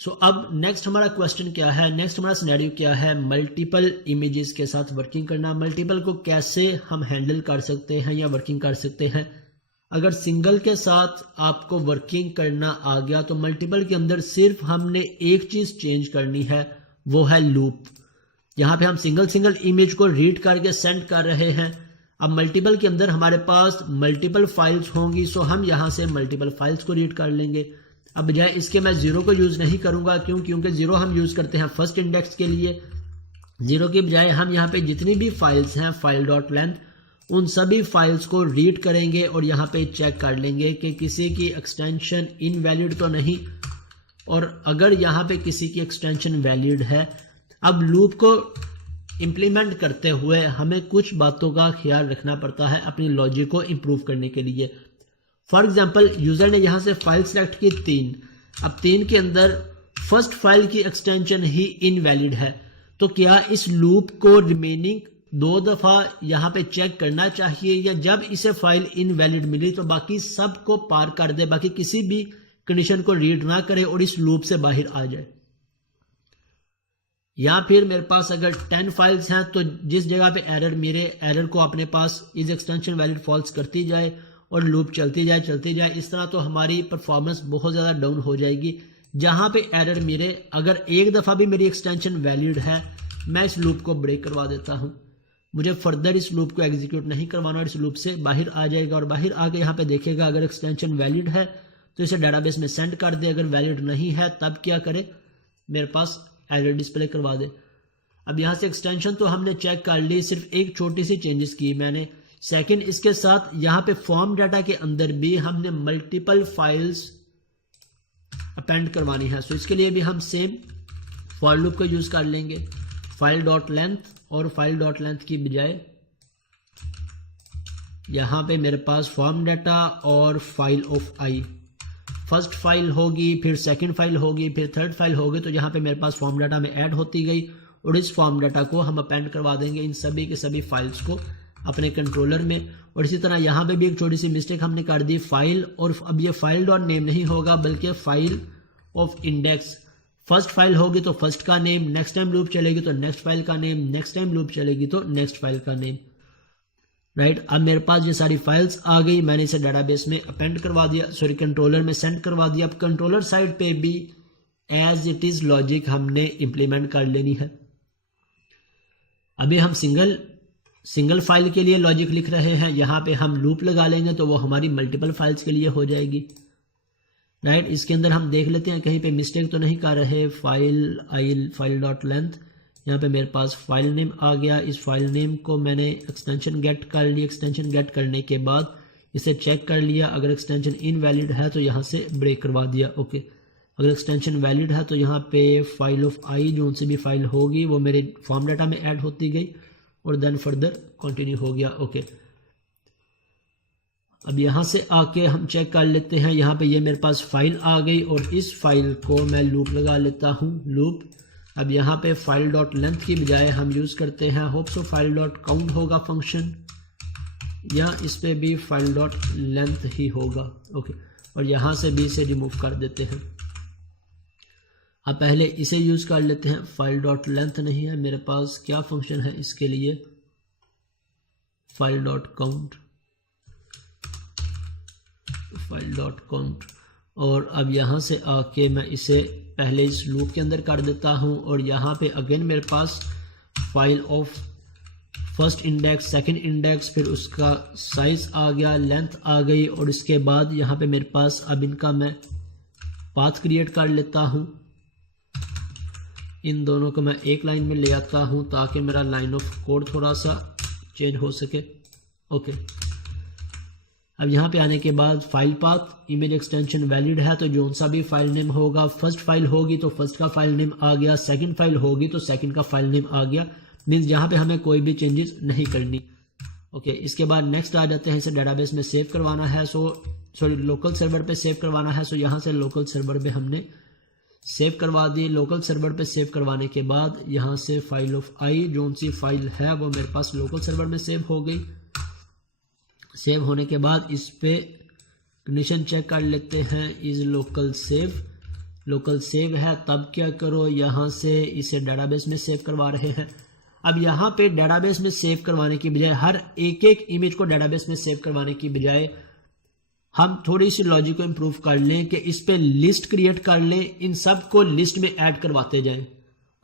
अब नेक्स्ट हमारा क्वेश्चन क्या है, नेक्स्ट हमारा सिनेरियो क्या है, मल्टीपल इमेजेस के साथ वर्किंग करना। मल्टीपल को कैसे हम हैंडल कर सकते हैं या वर्किंग कर सकते हैं। अगर सिंगल के साथ आपको वर्किंग करना आ गया तो मल्टीपल के अंदर सिर्फ हमने एक चीज चेंज करनी है, वो है लूप। यहाँ पे हम सिंगल इमेज को रीड करके सेंड कर रहे हैं। अब मल्टीपल के अंदर हमारे पास मल्टीपल फाइल्स होंगी, सो हम यहाँ से मल्टीपल फाइल्स को रीड कर लेंगे। अब बजाय इसके मैं जीरो को यूज नहीं करूंगा, क्योंकि जीरो हम यूज करते हैं फर्स्ट इंडेक्स के लिए। जीरो के बजाय हम यहाँ पे जितनी भी फाइल्स हैं फाइल डॉट लेंथ, उन सभी फाइल्स को रीड करेंगे और यहाँ पे चेक कर लेंगे कि किसी की एक्सटेंशन इनवैलिड तो नहीं। और अगर यहाँ पे किसी की एक्सटेंशन वैलिड है, अब लूप को इंप्लीमेंट करते हुए हमें कुछ बातों का ख्याल रखना पड़ता है अपनी लॉजिक को इंप्रूव करने के लिए। फॉर एग्जाम्पल, यूजर ने यहाँ से फाइल सेलेक्ट की 3। अब 3 के अंदर फर्स्ट फाइल की एक्सटेंशन ही इनवैलिड है, तो क्या इस लूप को रिमेनिंग 2 दफा यहाँ पे चेक करना चाहिए, या जब इसे फाइल इनवैलिड मिली तो बाकी सब को पार कर दे, बाकी किसी भी कंडीशन को रीड ना करे और इस लूप से बाहर आ जाए। या फिर मेरे पास अगर 10 फाइल्स हैं तो जिस जगह पे मेरे एरर को अपने पास इज एक्सटेंशन वैलिड फॉल्स करती जाए और लूप चलती जाए, इस तरह तो हमारी परफॉर्मेंस बहुत ज़्यादा डाउन हो जाएगी। जहाँ पे एरर मेरे अगर एक दफ़ा भी मेरी एक्सटेंशन वैलिड है, मैं इस लूप को ब्रेक करवा देता हूँ। मुझे फर्दर इस लूप को एग्जीक्यूट नहीं करवाना और इस लूप से बाहर आ जाएगा और बाहर आके यहाँ पे देखेगा अगर एक्सटेंशन वैलिड है तो इसे डेटाबेस में सेंड कर दे, अगर वैलिड नहीं है तब क्या करे, मेरे पास एरर डिस्प्ले करवा दे। अब यहाँ से एक्सटेंशन तो हमने चेक कर ली, सिर्फ एक छोटी सी चेंजेस की मैंने। सेकंड, इसके साथ यहाँ पे फॉर्म डाटा के अंदर भी हमने मल्टीपल फाइल्स अपेंड करवानी है। सो इसके लिए भी हम सेम फॉर लूप का यूज कर लेंगे, फाइल डॉट लेंथ, और फाइल डॉट लेंथ की बजाय यहाँ पे मेरे पास फॉर्म डाटा और file of I, first file होगी, फिर सेकंड फाइल होगी, फिर थर्ड फाइल होगी, तो यहाँ पे मेरे पास फॉर्म डाटा में ऐड होती गई और इस फॉर्म डाटा को हम अपेंड करवा देंगे इन सभी के सभी फाइल्स को अपने कंट्रोलर में। और इसी तरह यहाँ पे भी एक छोटी सी मिस्टेक हमने कर दी, फाइल, और अब ये फाइल डॉट नेम नहीं होगा बल्कि file of index. First file होगी तो फर्स्ट का नेम, नेक्स्ट टाइम लूप चलेगी तो नेक्स्ट फाइल का नेम, नेक्स्ट टाइम लूप चलेगी तो नेक्स्ट फाइल का नेम। राइट, अब मेरे पास ये सारी फाइल्स आ गई, मैंने इसे डेटाबेस में अपेंड करवा दिया, कंट्रोलर में सेंड करवा दिया। अब कंट्रोलर साइड पे भी एज इट इज लॉजिक हमने इंप्लीमेंट कर लेनी है। अभी हम सिंगल फाइल के लिए लॉजिक लिख रहे हैं, यहाँ पे हम लूप लगा लेंगे तो वो हमारी मल्टीपल फाइल्स के लिए हो जाएगी। राइट, इसके अंदर हम देख लेते हैं कहीं पे मिस्टेक तो नहीं कर रहे। फाइल डॉट लेंथ, यहाँ पे मेरे पास फाइल नेम आ गया, इस फाइल नेम को मैंने एक्सटेंशन गेट कर ली। एक्सटेंशन गेट करने के बाद इसे चेक कर लिया, अगर एक्सटेंशन इनवैलिड है तो यहाँ से ब्रेक करवा दिया। ओके, अगर एक्सटेंशन वैलिड है तो यहाँ पे फाइल ऑफ आई जो उनसे भी फाइल होगी वो मेरे फॉर्म डाटा में ऐड होती गई और देन फर्दर कंटिन्यू हो गया। ओके, अब यहाँ से आके हम चेक कर लेते हैं, यहाँ पे ये मेरे पास फाइल आ गई और इस फाइल को मैं लूप लगा लेता हूँ, लूप। अब यहाँ पे फाइल डॉट लेंथ की बजाय हम यूज करते हैं होप्सो फाइल डॉट काउंट होगा फंक्शन, या इस पे भी फाइल डॉट लेंथ ही होगा। ओके, और यहाँ से भी इसे रिमूव कर देते हैं। अब पहले इसे यूज कर लेते हैं, फाइल डॉट लेंथ नहीं है मेरे पास, क्या फंक्शन है इसके लिए, file dot count, file dot count. और अब यहाँ से आके मैं इसे पहले इस लूप के अंदर कर देता हूँ और यहाँ पे अगेन मेरे पास file of first index, second index, फिर उसका साइज आ गया, लेंथ आ गई, और इसके बाद यहाँ पे मेरे पास अब इनका मैं पाथ क्रिएट कर लेता हूँ। इन दोनों को मैं एक लाइन में ले आता हूँ ताकि मेरा लाइन ऑफ कोड थोड़ा सा चेंज हो सके। ओके, अब यहाँ पे आने के बाद file path, image extension valid है तो जो सा भी फाइल नेम होगा, फर्स्ट फाइल होगी तो फर्स्ट का फाइल नेम आ गया, सेकंड फाइल होगी तो सेकंड का फाइल नेम आ गया, मीन्स यहाँ पे हमें कोई भी चेंजेस नहीं करनी। ओके, इसके बाद नेक्स्ट आ जाते हैं, इसे डेटाबेस में सेव करवाना है, लोकल सर्वर पे सेव करवाना है। सो यहाँ से लोकल सर्वर पे हमने सेव करवा दी। लोकल सर्वर पे सेव करवाने के बाद यहाँ से फाइल ऑफ आई जो सी फाइल है वो मेरे पास लोकल सर्वर में सेव हो गई। सेव होने के बाद इस पे कंडीशन चेक कर लेते हैं, is local save, local save है तब क्या करो, यहाँ से इसे डेटाबेस में सेव करवा रहे हैं। अब यहाँ पे डेटाबेस में सेव करवाने की बजाय, हर एक एक इमेज को डेटाबेस में सेव करवाने की बजाय हम थोड़ी सी लॉजिक को इम्प्रूव कर लें कि इस पे लिस्ट क्रिएट कर लें, इन सब को लिस्ट में ऐड करवाते जाएं,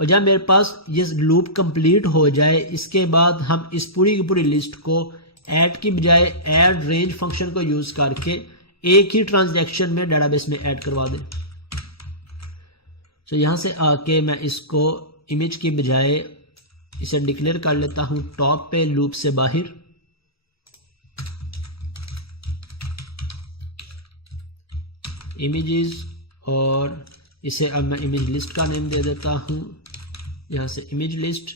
और जब मेरे पास ये लूप कंप्लीट हो जाए इसके बाद हम इस पूरी की पूरी लिस्ट को ऐड की बजाय ऐड रेंज फंक्शन को यूज करके एक ही ट्रांजैक्शन में डेटाबेस में ऐड करवा दें। तो यहां से आके मैं इसको इमेज की बजाय इसे डिक्लेयर कर लेता हूं टॉप पे लूप से बाहर, इमेजेस, और इसे अब मैं इमेज लिस्ट का नेम दे देता हूं, यहां से इमेज लिस्ट,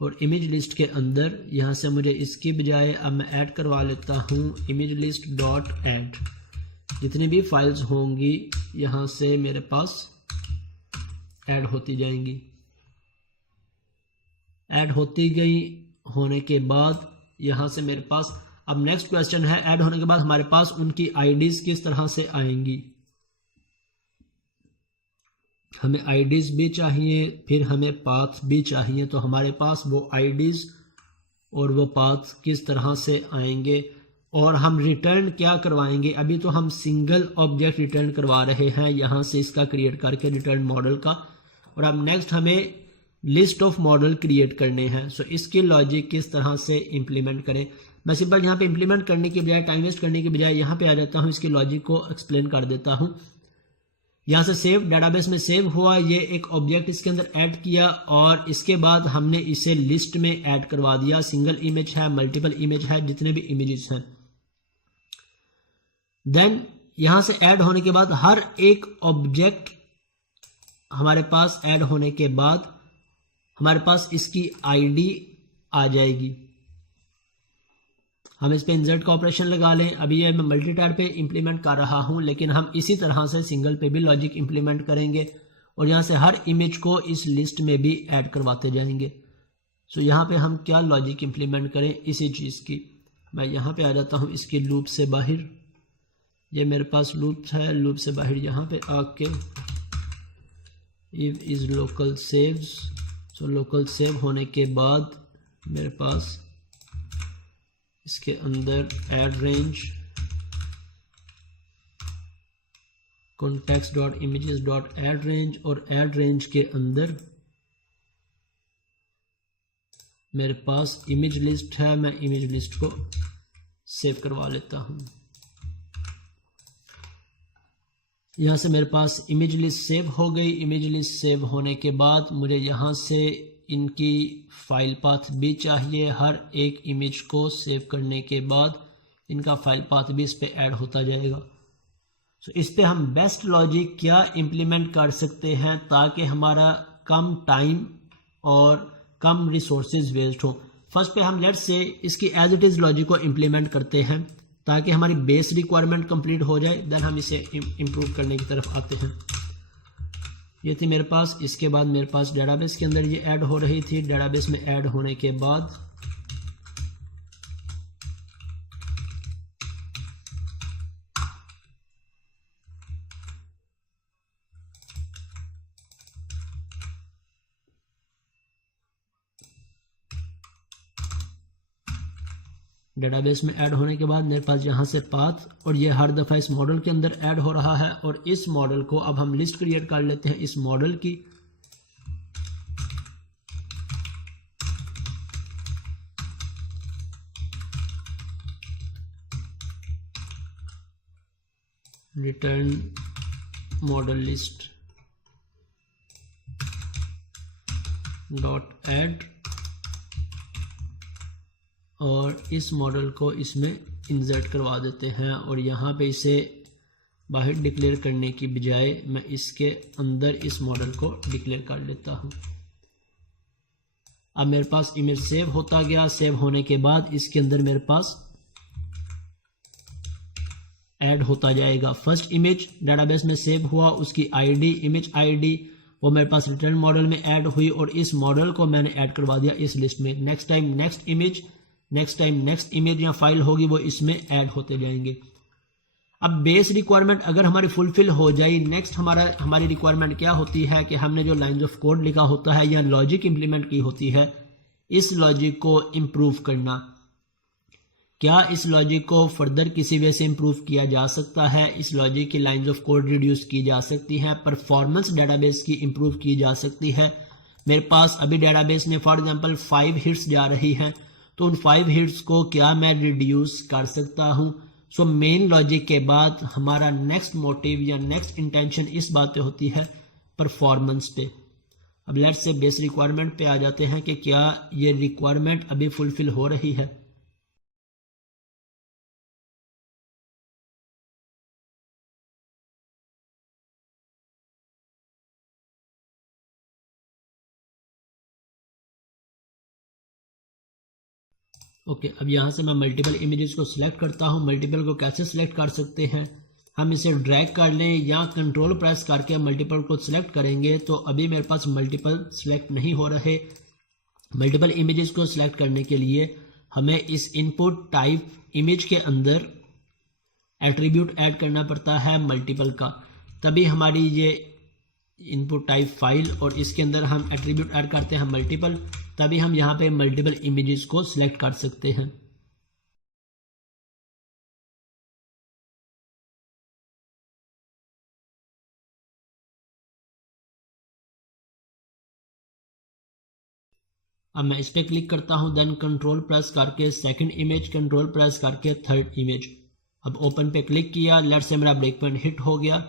और इमेज लिस्ट के अंदर यहां से मुझे इसकी बजाय अब मैं ऐड करवा लेता हूं इमेज लिस्ट डॉट ऐड। जितनी भी फाइल्स होंगी यहां से मेरे पास ऐड होती जाएंगी। ऐड होती गई होने के बाद यहां से मेरे पास अब नेक्स्ट क्वेश्चन है, ऐड होने के बाद हमारे पास उनकी आईडीज किस तरह से आएंगी। हमें आईडीज भी चाहिए, फिर हमें पाथ भी चाहिए, तो हमारे पास वो आईडीज और वो पाथ किस तरह से आएंगे और हम रिटर्न क्या करवाएंगे। अभी तो हम सिंगल ऑब्जेक्ट रिटर्न करवा रहे हैं यहाँ से इसका क्रिएट करके रिटर्न मॉडल का, और अब नेक्स्ट हमें लिस्ट ऑफ मॉडल क्रिएट करने हैं। सो इसकी लॉजिक किस तरह से इंप्लीमेंट करें। मैं सिंपल यहाँ पे इंप्लीमेंट करने के बजाय, टाइम वेस्ट करने के बजाय यहाँ पे आ जाता हूँ, इसकी लॉजिक को एक्सप्लेन कर देता हूँ। यहाँ से सेव, डेटाबेस में सेव हुआ, ये एक ऑब्जेक्ट इसके अंदर ऐड किया और इसके बाद हमने इसे लिस्ट में ऐड करवा दिया। सिंगल इमेज है, मल्टीपल इमेज है, जितने भी इमेजेस हैं। देन यहां से ऐड होने के बाद हर एक ऑब्जेक्ट हमारे पास ऐड होने के बाद हमारे पास इसकी आईडी आ जाएगी। हम इस पे इंसर्ट का ऑपरेशन लगा लें। अभी ये मैं मल्टीटार पे इंप्लीमेंट कर रहा हूं, लेकिन हम इसी तरह से सिंगल पे भी लॉजिक इंप्लीमेंट करेंगे और यहां से हर इमेज को इस लिस्ट में भी ऐड करवाते जाएंगे। सो यहां पे हम क्या लॉजिक इंप्लीमेंट करें इसी चीज की। मैं यहां पे आ जाता हूं इसकी लूप से बाहर, ये मेरे पास लूप है, लूप से बाहर यहां पे आके if is local saves. So local save होने के बाद मेरे पास इसके अंदर add range context dot images dot add range, और ऐड रेंज के अंदर मेरे पास इमेज लिस्ट है। मैं इमेज लिस्ट को सेव करवा लेता हूं। यहां से मेरे पास इमेज लिस्ट सेव हो गई। इमेज लिस्ट सेव होने के बाद मुझे यहां से इनकी फाइल पाथ भी चाहिए। हर एक इमेज को सेव करने के बाद इनका फाइल पाथ भी इस पे ऐड होता जाएगा। सो इस पे हम बेस्ट लॉजिक क्या इंप्लीमेंट कर सकते हैं ताकि हमारा कम टाइम और कम रिसोर्सेज वेस्ट हो। फर्स्ट पे हम लेट्स से इसकी एज इट इज लॉजिक को इंप्लीमेंट करते हैं ताकि हमारी बेस रिक्वायरमेंट कंप्लीट हो जाए। देन हम इसे इम्प्रूव करने की तरफ आते हैं। ये थी मेरे पास, इसके बाद मेरे पास डेटाबेस के अंदर ये ऐड हो रही थी। डेटाबेस में ऐड होने के बाद डेटाबेस में ऐड होने के बाद मेरे पास यहाँ से पाथ, और ये हर दफ़ा इस मॉडल के अंदर ऐड हो रहा है। और इस मॉडल को अब हम लिस्ट क्रिएट कर लेते हैं इस मॉडल की। Return model list dot add, और इस मॉडल को इसमें इंसर्ट करवा देते हैं। और यहाँ पे इसे बाहर डिक्लेयर करने की बजाय मैं इसके अंदर इस मॉडल को डिक्लेयर कर लेता हूँ। अब मेरे पास इमेज सेव होता गया। सेव होने के बाद इसके अंदर मेरे पास ऐड होता जाएगा। फर्स्ट इमेज डेटाबेस में सेव हुआ, उसकी आईडी, इमेज आईडी, वो मेरे पास रिटर्न मॉडल में ऐड हुई और इस मॉडल को मैंने ऐड करवा दिया इस लिस्ट में। Next time next image, next time next image या फाइल होगी वो इसमें ऐड होते जाएंगे। अब बेस रिक्वायरमेंट अगर हमारी फुलफिल हो जाए, नेक्स्ट हमारी रिक्वायरमेंट क्या होती है कि हमने जो लाइंस ऑफ कोड लिखा होता है या लॉजिक इंप्लीमेंट की होती है, इस लॉजिक को इम्प्रूव करना। क्या इस लॉजिक को फर्दर किसी वे से इम्प्रूव किया जा सकता है? इस लॉजिक की लाइंस ऑफ कोड रिड्यूस की जा सकती है, परफॉर्मेंस डेटाबेस की इम्प्रूव की जा सकती है। मेरे पास अभी डेटाबेस में फॉर एग्जांपल 5 हिट्स जा रही हैं, तो उन 5 हिट्स को क्या मैं रिड्यूस कर सकता हूं? सो मेन लॉजिक के बाद हमारा नेक्स्ट मोटिव या नेक्स्ट इंटेंशन इस बात पे होती है परफॉर्मेंस पे। अब लेट्स से बेस रिक्वायरमेंट पे आ जाते हैं कि क्या ये रिक्वायरमेंट अभी फुलफिल हो रही है। ओके, अब यहाँ से मैं मल्टीपल इमेजेस को सिलेक्ट करता हूँ। मल्टीपल को कैसे सिलेक्ट कर सकते हैं? हम इसे ड्रैग कर लें या कंट्रोल प्रेस करके मल्टीपल को सिलेक्ट करेंगे, तो अभी मेरे पास मल्टीपल सिलेक्ट नहीं हो रहे। मल्टीपल इमेजेस को सिलेक्ट करने के लिए हमें इस इनपुट टाइप इमेज के अंदर एट्रीब्यूट ऐड करना पड़ता है मल्टीपल का, तभी हमारी ये इनपुट टाइप फाइल और इसके अंदर हम एट्रीब्यूट ऐड करते हैं मल्टीपल, तभी हम यहाँ पे मल्टीपल इमेजेस को सिलेक्ट कर सकते हैं। अब मैं इस पर क्लिक करता हूं, देन कंट्रोल प्रेस करके सेकंड इमेज, कंट्रोल प्रेस करके थर्ड इमेज। अब ओपन पे क्लिक किया, लेट्स से मेरा ब्रेक पॉइंट हिट हो गया।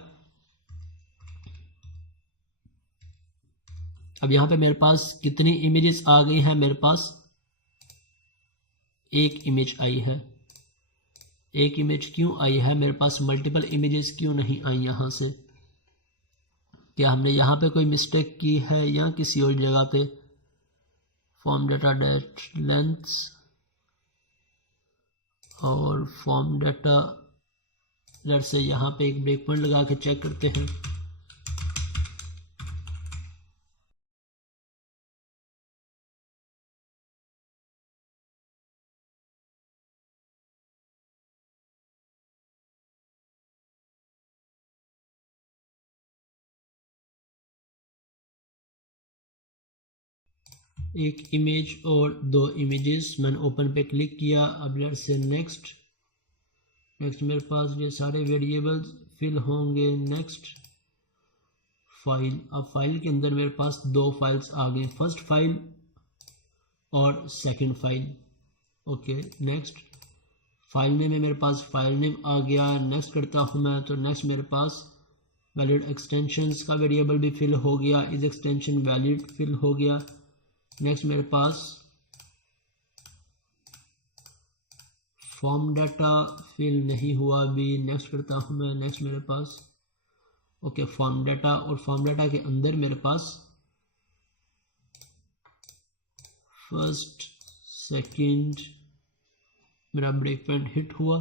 अब यहाँ पे मेरे पास कितनी इमेजेस आ गई हैं? मेरे पास एक इमेज आई है। एक इमेज क्यों आई है? मेरे पास मल्टीपल इमेजेस क्यों नहीं आई यहाँ से? क्या हमने यहाँ पे कोई मिस्टेक की है या किसी और जगह पे? फॉर्म डाटा डेट लेंथ्स और फॉर्म डाटा, लेट्स से यहाँ पे एक ब्रेक पॉइंट लगा के चेक करते हैं। एक इमेज और 2 इमेजेस, मैंने ओपन पे क्लिक किया। अब लेट्स से नेक्स्ट मेरे पास ये सारे वेरिएबल्स फिल होंगे। नेक्स्ट फाइल, अब फाइल के अंदर मेरे पास 2 फाइल्स आ गए, फर्स्ट फाइल और second file. Okay, next file name में मेरे पास फाइल नेम आ गया। नेक्स्ट करता हूँ मैं, तो नेक्स्ट मेरे पास वैलिड एक्सटेंशंस का वेरिएबल भी फिल हो गया, इस एक्सटेंशन वैलिड फिल हो गया। नेक्स्ट मेरे पास फॉर्म डाटा फिल नहीं हुआ अभी। नेक्स्ट करता हूँ मैं, नेक्स्ट मेरे पास ओके फॉर्म डाटा, और फॉर्म डाटा के अंदर मेरे पास फर्स्ट सेकंड मेरा ब्रेक पॉइंट हिट हुआ।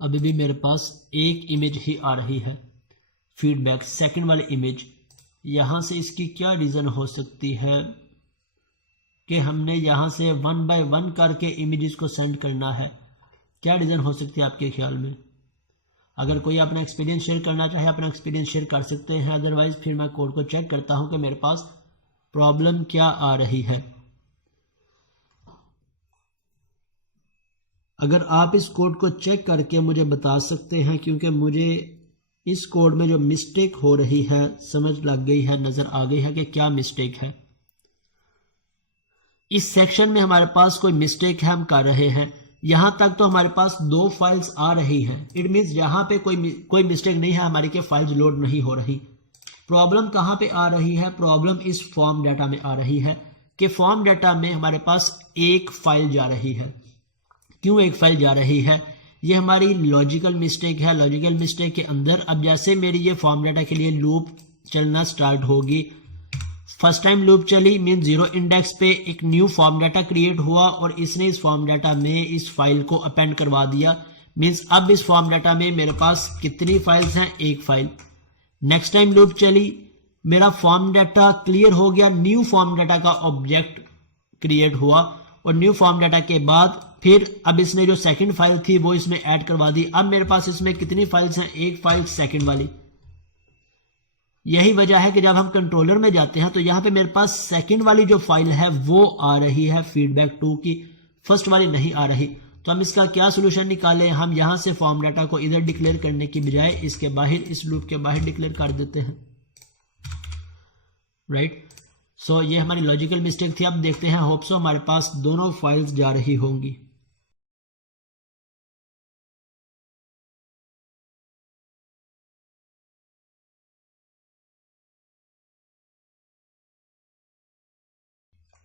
अभी भी मेरे पास एक इमेज ही आ रही है फीडबैक, सेकंड वाली इमेज। यहाँ से इसकी क्या रीज़न हो सकती है कि हमने यहाँ से 1 बाय 1 करके इमेजेस को सेंड करना है? क्या रीज़न हो सकती है आपके ख्याल में? अगर कोई अपना एक्सपीरियंस शेयर करना चाहे, अपना एक्सपीरियंस शेयर कर सकते हैं, अदरवाइज फिर मैं कोड को चेक करता हूँ कि मेरे पास प्रॉब्लम क्या आ रही है। अगर आप इस कोड को चेक करके मुझे बता सकते हैं, क्योंकि मुझे इस कोड में जो मिस्टेक हो रही है समझ लग गई है, नज़र आ गई है कि क्या मिस्टेक है। इस सेक्शन में हमारे पास कोई मिस्टेक है, हम कर रहे हैं। यहाँ तक तो हमारे पास 2 फाइल्स आ रही हैं, इट मीन्स यहाँ पे कोई मिस्टेक नहीं है हमारी कि फाइल्स लोड नहीं हो रही। प्रॉब्लम कहाँ पे आ रही है? प्रॉब्लम इस फॉर्म डाटा में आ रही है कि फॉर्म डाटा में हमारे पास एक फाइल जा रही है। क्यों एक फाइल जा रही है? ये हमारी लॉजिकल मिस्टेक है। लॉजिकल मिस्टेक के अंदर अब जैसे मेरी ये फॉर्म डाटा के लिए लूप चलना स्टार्ट होगी, फर्स्ट टाइम लूप चली मीन 0 इंडेक्स पे एक न्यू फॉर्म डाटा क्रिएट हुआ और इसने इस फॉर्म डाटा में इस फाइल को अपेंड करवा दिया। मीन्स अब इस फॉर्म डाटा में मेरे पास कितनी फाइल्स हैं? एक फाइल। नेक्स्ट टाइम लूप चली, मेरा फॉर्म डाटा क्लियर हो गया, न्यू फॉर्म डाटा का ऑब्जेक्ट क्रिएट हुआ और न्यू फॉर्म डाटा के बाद फिर अब इसने जो सेकंड फाइल थी वो इसमें ऐड करवा दी। अब मेरे पास इसमें कितनी फाइल्स हैं, एक फाइल सेकंड वाली। यही वजह है कि जब हम कंट्रोलर में जाते हैं तो यहां पे मेरे पास सेकंड वाली जो फाइल है वो आ रही है फीडबैक 2 की, फर्स्ट वाली नहीं आ रही। तो हम इसका क्या सोल्यूशन निकालें, हम यहां से फॉर्म डाटा को इधर डिक्लेयर करने की बजाय इसके बाहर, इस लूप के बाहर डिक्लेयर कर देते हैं, राइट। सो ये हमारी लॉजिकल मिस्टेक थी। अब देखते हैं, होप सो हमारे पास दोनों फाइल्स जा रही होंगी।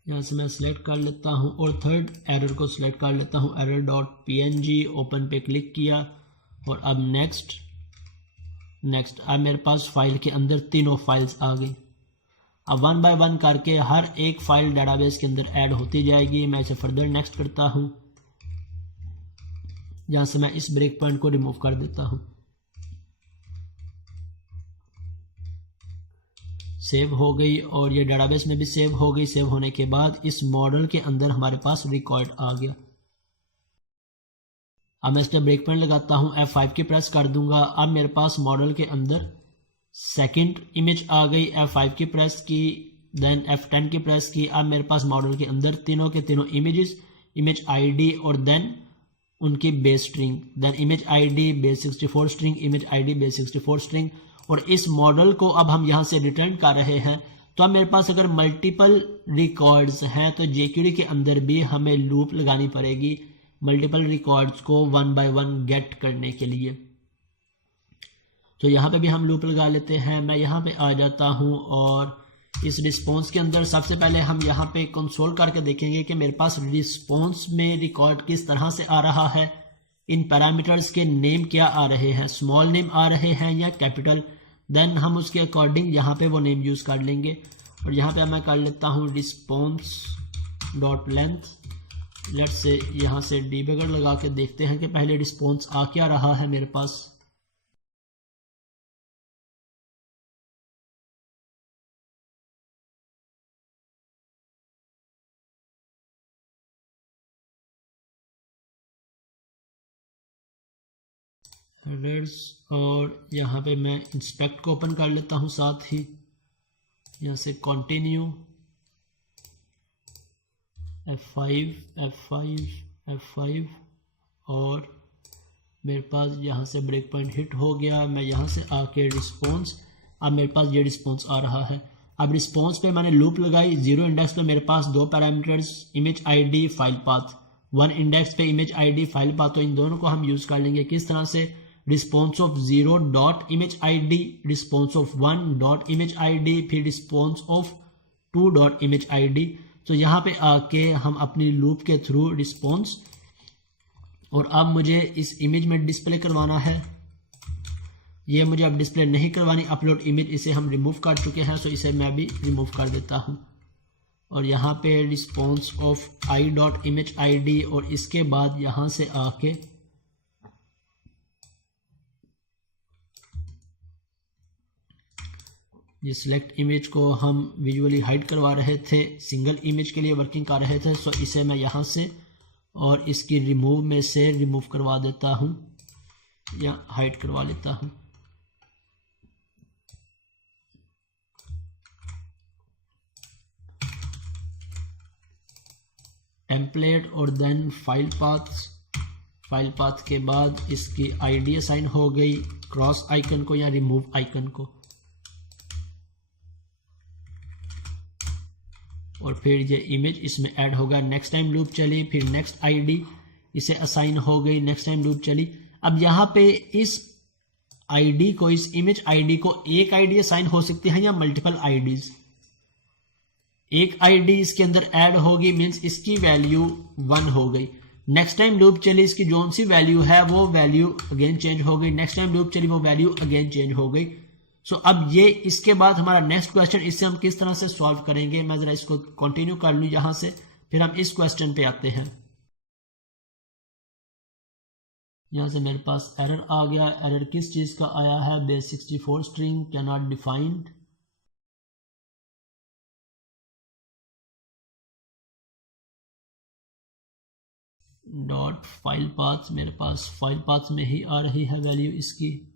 यहाँ से मैं सिलेक्ट कर लेता हूँ और थर्ड एरर को सिलेक्ट कर लेता हूँ, error.png, ओपन पे क्लिक किया और अब नेक्स्ट। अब मेरे पास फाइल के अंदर तीनों फाइल्स आ गई। अब वन बाय वन करके हर एक फाइल डेटाबेस के अंदर ऐड होती जाएगी। मैं इसे फर्दर नेक्स्ट करता हूँ, जहाँ से मैं इस ब्रेक पॉइंट को रिमूव कर देता हूँ। सेव हो गई और ये डेटाबेस में भी सेव हो गई। सेव होने के बाद इस मॉडल के अंदर हमारे पास रिकॉर्ड आ गया। अब मैं इस पर ब्रेक पॉइंट लगाता हूँ, F5 की प्रेस कर दूंगा। अब मेरे पास मॉडल के अंदर सेकंड इमेज आ गई, F5 की प्रेस की, देन F10 की प्रेस की। अब मेरे पास मॉडल के अंदर तीनों के तीनों इमेजेस, इमेज आईडी और देन उनकी base string, then image ID base 64 string, image ID base 64 string. और इस मॉडल को अब हम यहां से रिटर्न कर रहे हैं। तो अब मेरे पास अगर मल्टीपल रिकॉर्ड्स हैं तो जेक्यूडी के अंदर भी हमें लूप लगानी पड़ेगी मल्टीपल रिकॉर्ड्स को वन बाय वन गेट करने के लिए। तो यहाँ पे भी हम लूप लगा लेते हैं। मैं यहाँ पे आ जाता हूँ और इस रिस्पॉन्स के अंदर सबसे पहले हम यहाँ पे कंसोल करके देखेंगे कि मेरे पास रिस्पॉन्स में रिकॉर्ड किस तरह से आ रहा है। इन पैरामीटर्स के नेम क्या आ रहे हैं, स्मॉल नेम आ रहे हैं या कैपिटल। देन हम उसके अकॉर्डिंग यहाँ पे वो नेम यूज कर लेंगे। और यहाँ पे मैं कर लेता हूँ response dot length. Let's say यहाँ से डीबगर लगा के देखते हैं कि पहले रिस्पॉन्स आ क्या रहा है मेरे पास। एरर्स, और यहाँ पे मैं इंस्पेक्ट को ओपन कर लेता हूँ, साथ ही यहाँ से कंटिन्यू F5 और मेरे पास यहाँ से ब्रेक पॉइंट हिट हो गया। मैं यहाँ से आके रिस्पॉन्स, अब मेरे पास ये रिस्पॉन्स आ रहा है। अब रिस्पॉन्स पे मैंने लूप लगाई। 0 इंडेक्स पे मेरे पास दो parameters, image ID, file path. 1 index पे इमेज आईडी, फाइल पाथ। तो इन दोनों को हम यूज कर लेंगे किस तरह से, response of 0 dot image ID, response of 1 dot image ID, फिर response of 2 dot image ID. तो यहाँ पे आके हम अपनी लूप के थ्रू रिस्पॉन्स, और अब मुझे इस इमेज में डिस्प्ले करवाना है। ये मुझे अब डिस्प्ले नहीं करवानी, अपलोड इमेज इसे हम रिमूव कर चुके हैं, तो इसे मैं भी रिमूव कर देता हूँ। और यहाँ पे response of I dot image ID, और इसके बाद यहाँ से आके ये सिलेक्ट इमेज को हम विजुअली हाइड करवा रहे थे, सिंगल इमेज के लिए वर्किंग कर रहे थे। सो इसे मैं यहाँ से और इसकी रिमूव में से रिमूव करवा देता हूँ या हाइड करवा लेता हूँ। टेम्पलेट और देन फाइल पाथ के बाद इसकी आईडी असाइन हो गई क्रॉस आइकन को या रिमूव आइकन को, और फिर ये इमेज इसमें ऐड होगा। नेक्स्ट टाइम लूप चली, फिर नेक्स्ट आईडी इसे असाइन हो गई, नेक्स्ट टाइम लूप चली। अब यहाँ पे इस आईडी को, इस इमेज आईडी को एक आईडी असाइन हो सकती है या मल्टीपल आईडीज। एक आईडी इसके अंदर ऐड होगी, मींस इसकी वैल्यू 1 हो गई। नेक्स्ट टाइम लूप चली, इसकी जो सी वैल्यू है वो वैल्यू अगेन चेंज हो गई। नेक्स्ट टाइम लूप चली, वो वैल्यू अगेन चेंज हो गई। सो अब ये इसके बाद हमारा नेक्स्ट क्वेश्चन, इससे हम किस तरह से सॉल्व करेंगे। मैं जरा इसको कंटिन्यू कर लूँ यहाँ से, फिर हम इस क्वेश्चन पे आते हैं। यहाँ से मेरे पास एरर आ गया। एरर किस चीज का आया है, base 64 string can not defined. Dot file path, मेरे पास फाइल पाथ में ही आ रही है वैल्यू इसकी।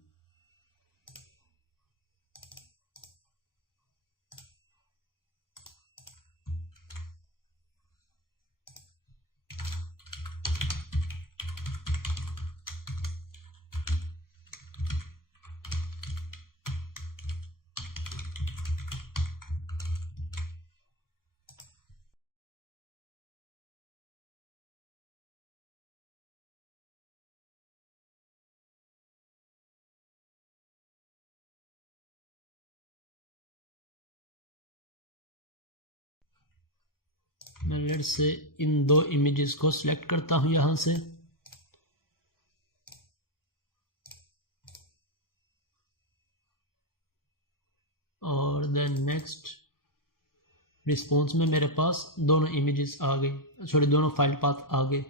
मैं लेट से इन दो इमेजेस को सिलेक्ट करता हूं यहां से, और देन नेक्स्ट रिस्पॉन्स में मेरे पास दोनों इमेजेस आ गए, सॉरी दोनों फाइल पाथ आ गए।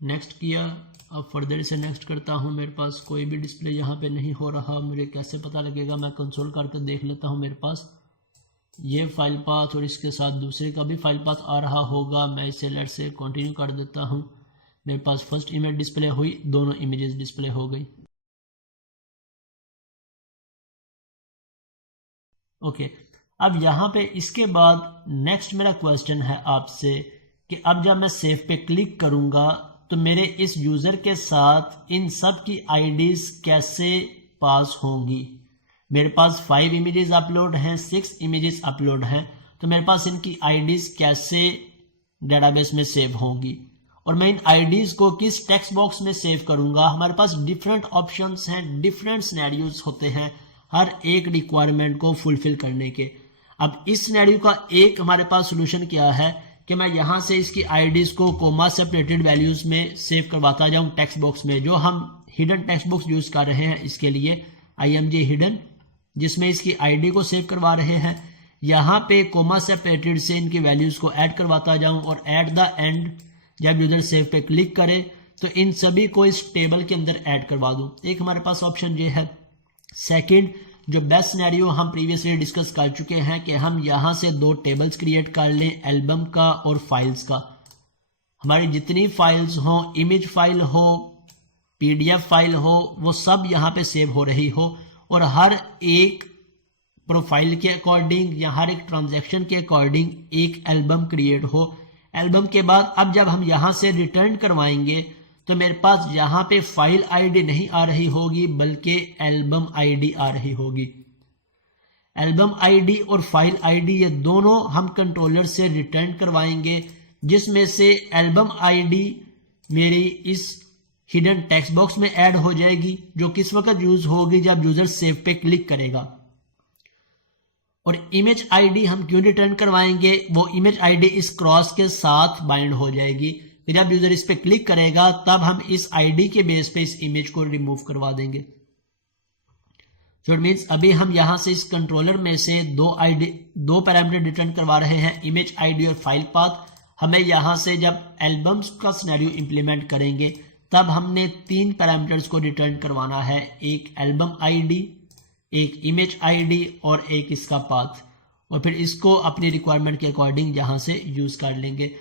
नेक्स्ट किया, अब फर्दर से नेक्स्ट करता हूं, मेरे पास कोई भी डिस्प्ले यहाँ पे नहीं हो रहा। मुझे कैसे पता लगेगा? मैं कंसोल करके देख लेता हूं, मेरे पास ये फाइल पाथ और इसके साथ दूसरे का भी फाइल पाथ आ रहा होगा। मैं इसे लेट से कंटिन्यू कर देता हूं। मेरे पास फर्स्ट इमेज डिस्प्ले हुई, दोनों इमेजेस डिस्प्ले हो गई। ओके, अब यहाँ पे इसके बाद नेक्स्ट मेरा क्वेश्चन है आपसे कि अब जब मैं सेव पे क्लिक करूंगा तो मेरे इस यूजर के साथ इन सब की आईडीज कैसे पास होंगी। मेरे पास 5 इमेजेस अपलोड हैं, 6 इमेजेस अपलोड हैं, तो मेरे पास इनकी आईडीज कैसे डेटाबेस में सेव होंगी और मैं इन आईडीज को किस टेक्स्ट बॉक्स में सेव करूंगा। हमारे पास डिफरेंट ऑप्शंस हैं, डिफरेंट सिनेरियोज होते हैं हर एक रिक्वायरमेंट को फुलफिल करने के। अब इस सिनेरियो का एक हमारे पास सोल्यूशन क्या है कि मैं यहां से इसकी आईडीज को कोमा सेपरेटेड वैल्यूज में सेव करवाता जाऊं टेक्स्ट बॉक्स में, जो हम हिडन टेक्स्ट बॉक्स यूज कर रहे हैं इसके लिए IMG हिडन, जिसमें इसकी आईडी को सेव करवा रहे हैं। यहाँ पे कोमा सेपरेटेड से इनकी वैल्यूज को ऐड करवाता जाऊं और एट द एंड जब यूजर सेव पे क्लिक करे तो इन सभी को इस टेबल के अंदर ऐड करवा दूं। एक हमारे पास ऑप्शन ये है। सेकंड, जो बेस्ट सिनेरियो हम प्रीवियसली डिस्कस कर चुके हैं कि हम यहां से 2 टेबल्स क्रिएट कर लें, एल्बम का और फाइल्स का। हमारी जितनी फाइल्स हो, इमेज फाइल हो, PDF फाइल हो, वो सब यहाँ पे सेव हो रही हो और हर एक प्रोफाइल के अकॉर्डिंग या हर एक ट्रांजैक्शन के अकॉर्डिंग एक एल्बम क्रिएट हो। एल्बम के बाद अब जब हम यहां से रिटर्न करवाएंगे तो मेरे पास यहाँ पे फाइल आईडी नहीं आ रही होगी बल्कि एल्बम आईडी आ रही होगी। एल्बम आईडी और फाइल आईडी ये दोनों हम कंट्रोलर से रिटर्न करवाएंगे, जिसमें से एल्बम आईडी मेरी इस हिडन टेक्स्ट बॉक्स में ऐड हो जाएगी, जो किस वक्त यूज होगी जब यूजर सेव पे क्लिक करेगा। और इमेज आईडी हम क्यों रिटर्न करवाएंगे? वो इमेज आईडी इस क्रॉस के साथ बाइंड हो जाएगी, फिर जब यूजर इस पे क्लिक करेगा तब हम इस आईडी के बेस पे इस इमेज को रिमूव करवा देंगे। सो इट मींस अभी हम यहां से इस कंट्रोलर में से दो पैरामीटर रिटर्न करवा रहे हैं, इमेज आईडी और फाइल पाथ। हमें यहां से जब एल्बम्स का सिनेरियो इंप्लीमेंट करेंगे तब हमने 3 पैरामीटर्स को रिटर्न करवाना है, एक एल्बम आईडी, एक इमेज आईडी और एक इसका पाथ, और फिर इसको अपनी रिक्वायरमेंट के अकॉर्डिंग यहां से यूज कर लेंगे।